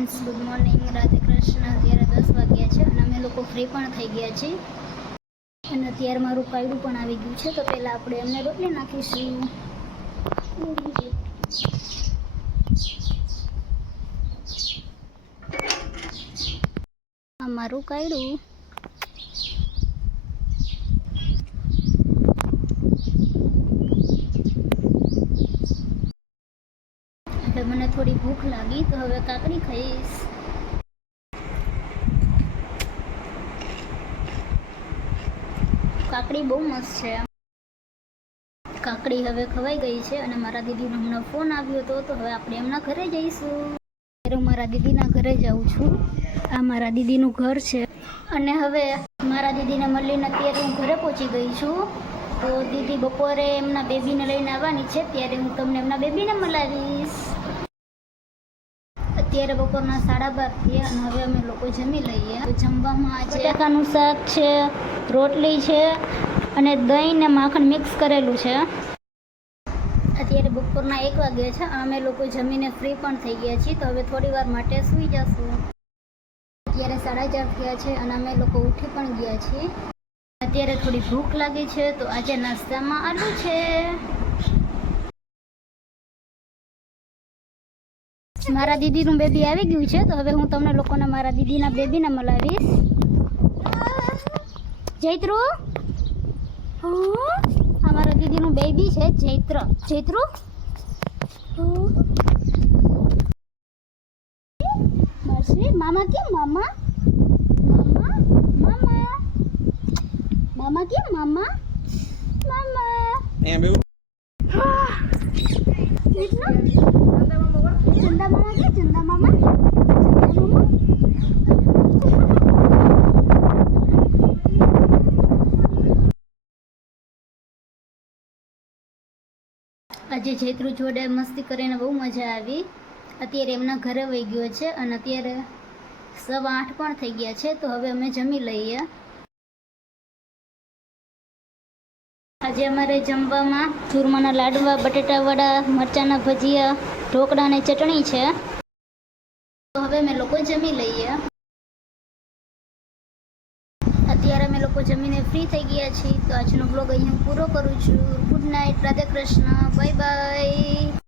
Friends, good morning, Radhe Krishna. અત્યારે 10 વાગ્યા છે અને અમે લોકો ફ્રી પણ થઈ ગયા છીએ અને અત્યારે મારું કાયડું પણ આવી ગયું છે. તો પહેલાં આપણે એમને રોટલી નાખીશું. આ મારું કાયડું. હવે મને થોડી ભૂખ લાગી તો હવે કાકડી ખાઈશ. કાકડી બહુ મસ્ત છે. કાકડી હવે ખવાઈ ગઈ છે અને મારા દીદીનો હમણાં ફોન આવ્યો હતો તો હવે આપણે એમના ઘરે જઈશું. ત્યારે હું મારા દીદીના ઘરે જાઉં છું. આ મારા દીદીનું ઘર છે અને હવે મારા દીદીને મળીને અત્યારે હું ઘરે પહોંચી ગઈ છું. તો દીદી બપોરે એમના બેબીને લઈને આવવાની છે, ત્યારે હું તમને એમના બેબીને મળાવીશ. અત્યારે બપોરના 12:30 થયા અને હવે અમે લોકો જમી લઈએ. તો જમવામાં આજે બટાકાનું શાક છે, રોટલી છે અને દહીં ને માખણ મિક્સ કરેલું છે. અત્યારે બપોરના 1 વાગ્યા છે. અમે લોકો જમીને ફ્રી પણ થઈ ગયા છીએ. તો હવે થોડી વાર માટે સૂઈ જશું. અત્યારે 4:30 થયા છે અને અમે લોકો ઉઠી પણ ગયા છીએ. અત્યારે થોડી ભૂખ લાગી છે તો આજે નાસ્તામાં આલુ છે. મારા દીદીનું બેબી આવી ગયું છે તો હવે હું તમને લોકોને મારા દીદીના બેબીને મળાવીશ. જૈત્રુ, આ મારા દીદીનું બેબી છે જૈત્રુ. મામા કેમ મામા કેમ મામા ચંદા મામા કે ચંદા મામા આજે જૈત્રુ જોડે મસ્તી કરીને બહુ મજા આવી. અત્યારે એમના ઘરે વહી ગયો છે અને અત્યારે 8:15 પણ થઈ ગયા છે. તો હવે અમે જમી લઈએ. આજે અમારે જમવામાં ચૂરમાના લાડવા, બટેટાવડા, મરચાંના ભજીયા, ઢોકળા અને ચટણી છે. તો હવે અમે લોકો જમી લઈએ. અત્યારે અમે લોકો જમીને ફ્રી થઈ ગયા છીએ. તો આજનો બ્લોગ અહીંયા પૂરો કરું છું. Good night, Radhe Krishna, bye bye.